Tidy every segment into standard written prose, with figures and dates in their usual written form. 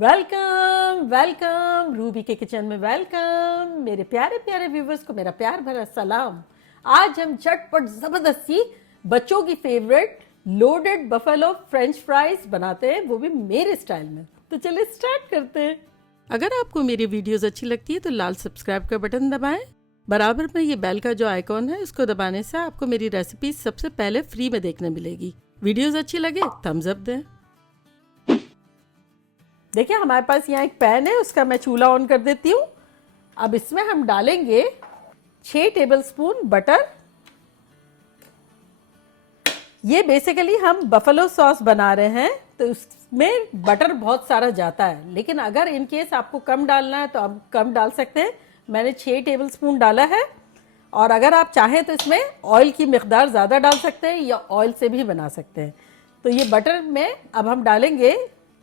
Welcome welcome Ruby के kitchen में welcome. मेरे प्यारे प्यारे व्यूवर्स को मेरा प्यार भरा सलाम। आज हम झटपट जबरदस्ती बच्चों की favourite loaded buffalo French fries बनाते हैं, वो भी मेरे स्टाइल में। तो चलिए स्टार्ट करते हैं। अगर आपको मेरी वीडियोस अच्छी लगती है तो लाल सब्सक्राइब का बटन दबाएं। बराबर में ये बेल का जो आइकॉन है उसको दबाने से आपको मेरी रेसिपी सबसे पहले फ्री में देखने मिलेगी। वीडियोस अच्छी लगे थम्स अप दें। देखिए हमारे पास यहाँ एक पैन है, उसका मैं चूल्हा ऑन कर देती हूँ। अब इसमें हम डालेंगे 6 टेबलस्पून बटर। ये बेसिकली हम बफेलो सॉस बना रहे हैं तो उसमें बटर बहुत सारा जाता है, लेकिन अगर इन केस आपको कम डालना है तो आप कम डाल सकते हैं। मैंने 6 टेबलस्पून डाला है। और अगर आप चाहें तो इसमें ऑयल की मिकदार ज़्यादा डाल सकते हैं या ऑयल से भी बना सकते हैं। तो ये बटर में अब हम डालेंगे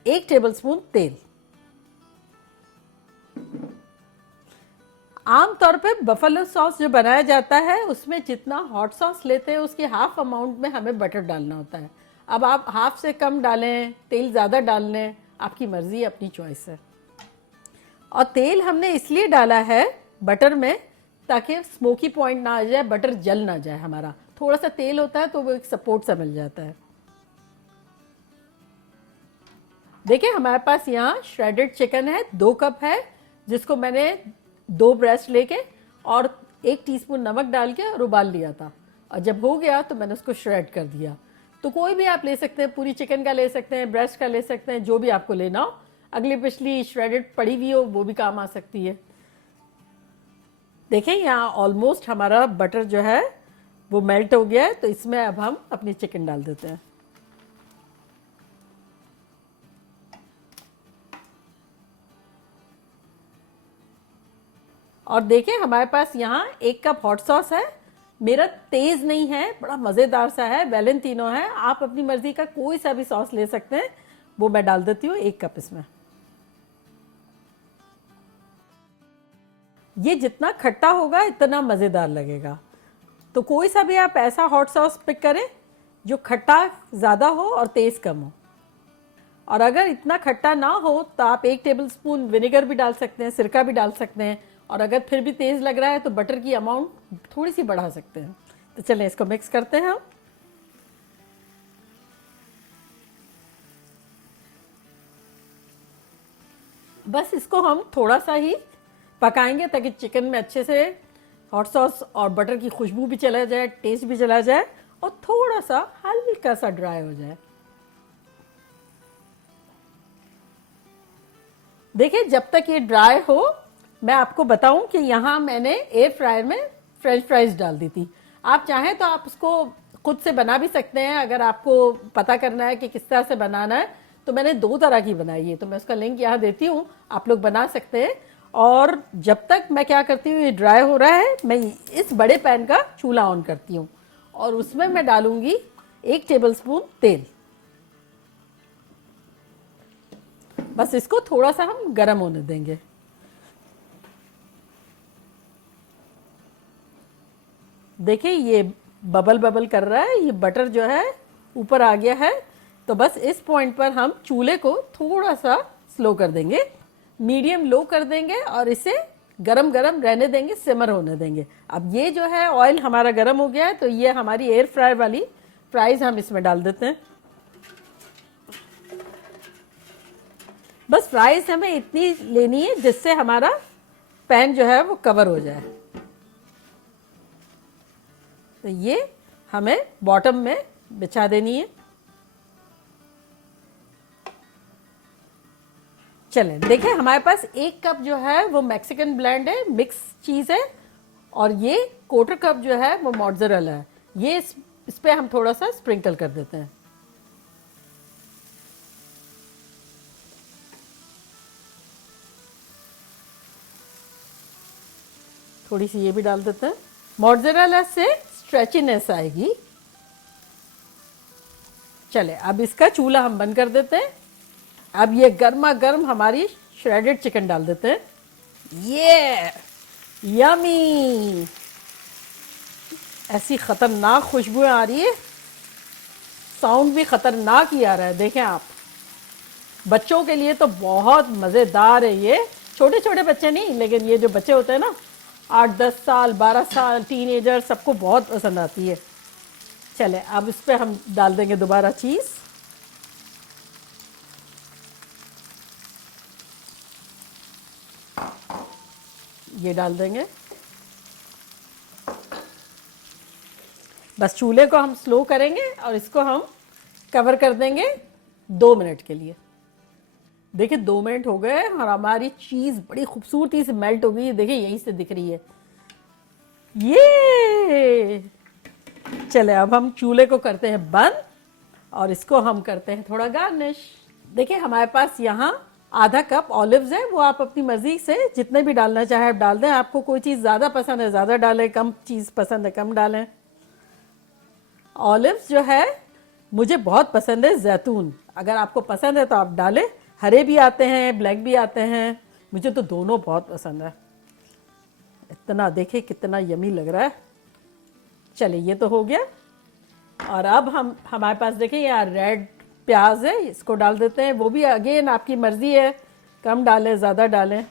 1 टेबलस्पून तेल। आमतौर पे बफेलो सॉस जो बनाया जाता है उसमें जितना हॉट सॉस लेते हैं उसके हाफ अमाउंट में हमें बटर डालना होता है। अब आप हाफ से कम डालें, तेल ज़्यादा डाल लें, आपकी मर्जी, अपनी चॉइस है। और तेल हमने इसलिए डाला है बटर में ताकि स्मोकी पॉइंट ना आ जाए, बटर जल ना जाए। हमारा थोड़ा सा तेल होता है तो वो एक सपोर्ट सा मिल जाता है। देखिए हमारे पास यहाँ श्रेडेड चिकन है, 2 कप है, जिसको मैंने 2 ब्रेस्ट लेके और 1 टीस्पून नमक डाल के और उबाल लिया था। और जब हो गया तो मैंने उसको श्रेड कर दिया। तो कोई भी आप ले सकते हैं, पूरी चिकन का ले सकते हैं, ब्रेस्ट का ले सकते हैं, जो भी आपको लेना हो। अगली पिछली श्रेडेड पड़ी हुई हो वो भी काम आ सकती है। देखिए यहाँ ऑलमोस्ट हमारा बटर जो है वो मेल्ट हो गया है। तो इसमें अब हम अपनी चिकन डाल देते हैं। और देखिए हमारे पास यहाँ 1 कप हॉट सॉस है। मेरा तेज नहीं है, बड़ा मज़ेदार सा है, वैलेंटिनो है। आप अपनी मर्जी का कोई सा भी सॉस ले सकते हैं। वो मैं डाल देती हूँ 1 कप इसमें। ये जितना खट्टा होगा इतना मज़ेदार लगेगा। तो कोई सा भी आप ऐसा हॉट सॉस पिक करें जो खट्टा ज़्यादा हो और तेज़ कम हो। और अगर इतना खट्टा ना हो तो आप 1 टेबलस्पून विनेगर भी डाल सकते हैं, सिरका भी डाल सकते हैं। और अगर फिर भी तेज़ लग रहा है तो बटर की अमाउंट थोड़ी सी बढ़ा सकते हैं। तो चलें इसको मिक्स करते हैं हम। बस इसको हम थोड़ा सा ही पकाएंगे ताकि चिकन में अच्छे से हॉट सॉस और बटर की खुशबू भी चला जाए, टेस्ट भी चला जाए और थोड़ा सा हल्का सा ड्राई हो जाए। देखिए जब तक ये ड्राई हो मैं आपको बताऊं कि यहाँ मैंने एयर फ्रायर में फ्रेंच फ्राइज डाल दी थी। आप चाहें तो आप उसको खुद से बना भी सकते हैं। अगर आपको पता करना है कि किस तरह से बनाना है तो मैंने 2 तरह की बनाई है, तो मैं उसका लिंक यहाँ देती हूँ, आप लोग बना सकते हैं। और जब तक मैं क्या करती हूँ, ये ड्राई हो रहा है, मैं इस बड़े पैन का चूल्हा ऑन करती हूँ और उसमें मैं डालूंगी 1 टेबलस्पून तेल। बस इसको थोड़ा सा हम गर्म होने देंगे। देखिए ये बबल बबल कर रहा है, ये बटर जो है ऊपर आ गया है। तो बस इस पॉइंट पर हम चूल्हे को थोड़ा सा स्लो कर देंगे, मीडियम लो कर देंगे और इसे गरम गरम रहने देंगे, सिमर होने देंगे। अब ये जो है ऑयल हमारा गरम हो गया है तो ये हमारी एयर फ्रायर वाली फ्राइज हम इसमें डाल देते हैं। बस फ्राइज हमें इतनी लेनी है जिससे हमारा पैन जो है वो कवर हो जाए। तो ये हमें बॉटम में बिछा देनी है। चलें देखिए हमारे पास 1 कप जो है वो मैक्सिकन ब्लेंड है, मिक्स चीज़ है। और ये 1/4 कप जो है वो मोज़रेला है। ये इस पे हम थोड़ा सा स्प्रिंकल कर देते हैं। थोड़ी सी ये भी डाल देते हैं। मोज़रेला से स्ट्रेचीनेस आएगी। चले अब इसका चूल्हा हम बंद कर देते हैं। अब ये गर्मा गर्म हमारी श्रेडेड चिकन डाल देते हैं। ये यमी, ऐसी खतरनाक खुशबुएं आ रही है, साउंड भी खतरनाक ही आ रहा है। देखें आप, बच्चों के लिए तो बहुत मज़ेदार है ये। छोटे छोटे बच्चे नहीं, लेकिन ये जो बच्चे होते हैं ना 8-10 साल 12 साल टीनेजर, सबको बहुत पसंद आती है। चले अब इस पर हम डाल देंगे दोबारा चीज़। ये डाल देंगे। बस चूल्हे को हम स्लो करेंगे और इसको हम कवर कर देंगे 2 मिनट के लिए। देखिए 2 मिनट हो गए और हमारी चीज़ बड़ी खूबसूरती से मेल्ट हो गई है। देखिए यहीं से दिख रही है ये। चले अब हम चूल्हे को करते हैं बंद और इसको हम करते हैं थोड़ा गार्निश। देखिए हमारे पास यहाँ आधा कप ऑलिव्स है, वो आप अपनी मर्जी से जितने भी डालना चाहे आप डाल दें। आपको कोई चीज़ ज़्यादा पसंद है ज़्यादा डालें, कम चीज़ पसंद है कम डालें। ऑलिव्स जो है मुझे बहुत पसंद है जैतून, अगर आपको पसंद है तो आप डालें। हरे भी आते हैं ब्लैक भी आते हैं, मुझे तो दोनों बहुत पसंद है। इतना देखिए कितना यमी लग रहा है। चलिए ये तो हो गया। और अब हमारे पास देखिए यहाँ रेड प्याज है, इसको डाल देते हैं। वो भी अगेन आपकी मर्जी है, कम डालें ज़्यादा डालें।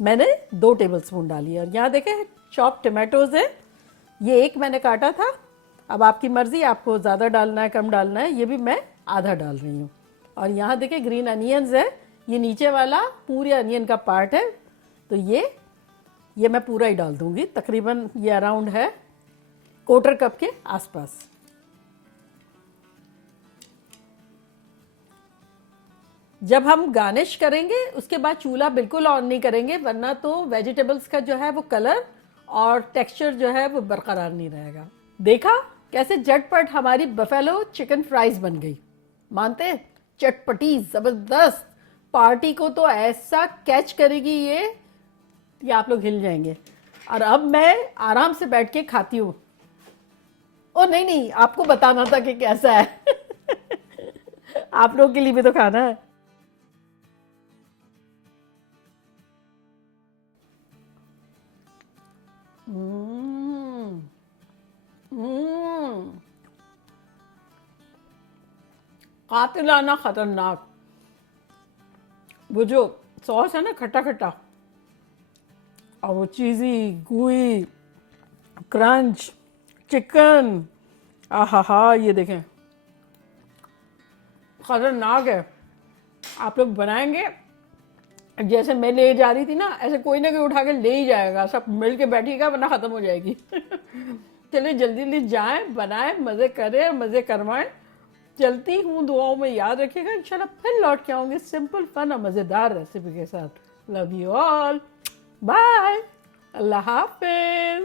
मैंने 2 टेबलस्पून डाली है। और यहाँ देखें चॉप टमाटोज़ है, ये एक मैंने काटा था। अब आपकी मर्जी, आपको ज़्यादा डालना है कम डालना है। ये भी मैं आधा डाल रही हूँ। और यहाँ देखिए ग्रीन अनियंस है, ये नीचे वाला पूरे अनियन का पार्ट है, तो ये मैं पूरा ही डाल दूँगी। तकरीबन ये अराउंड है 1/4 कप के आसपास। जब हम गार्निश करेंगे उसके बाद चूल्हा बिल्कुल ऑन नहीं करेंगे, वरना तो वेजिटेबल्स का जो है वो कलर और टेक्सचर जो है वो बरकरार नहीं रहेगा। देखा कैसे झटपट हमारी बफेलो चिकन फ्राइज बन गई। मानते हैं चटपटी जबरदस्त। पार्टी को तो ऐसा कैच करेगी ये आप लोग हिल जाएंगे। और अब मैं आराम से बैठ के खाती हूँ। ओ नहीं, आपको बताना था कि कैसा है आप लोगों के लिए भी तो खाना है। कातिलाना खतरनाक। वो जो सॉस है ना खट्टा खट्टा, और वो चीज़ी गुई क्रंच चिकन, आहा ये देखें खतरनाक है। आप लोग बनाएंगे जैसे मैं ले जा रही थी ना, ऐसे कोई ना कोई उठा के ले ही जाएगा, सब मिल के बैठिएगा वरना ख़त्म हो जाएगी चलिए जल्दी जल्दी जाएं, बनाएं, मज़े करें, मज़े करवाएं। चलती हूँ, दुआओं में याद रखिएगा। इंशाल्लाह फिर लौट के आऊँगी सिंपल फन और मज़ेदार रेसिपी के साथ। लव यू ऑल, बाय, अल्लाह हाफिज़।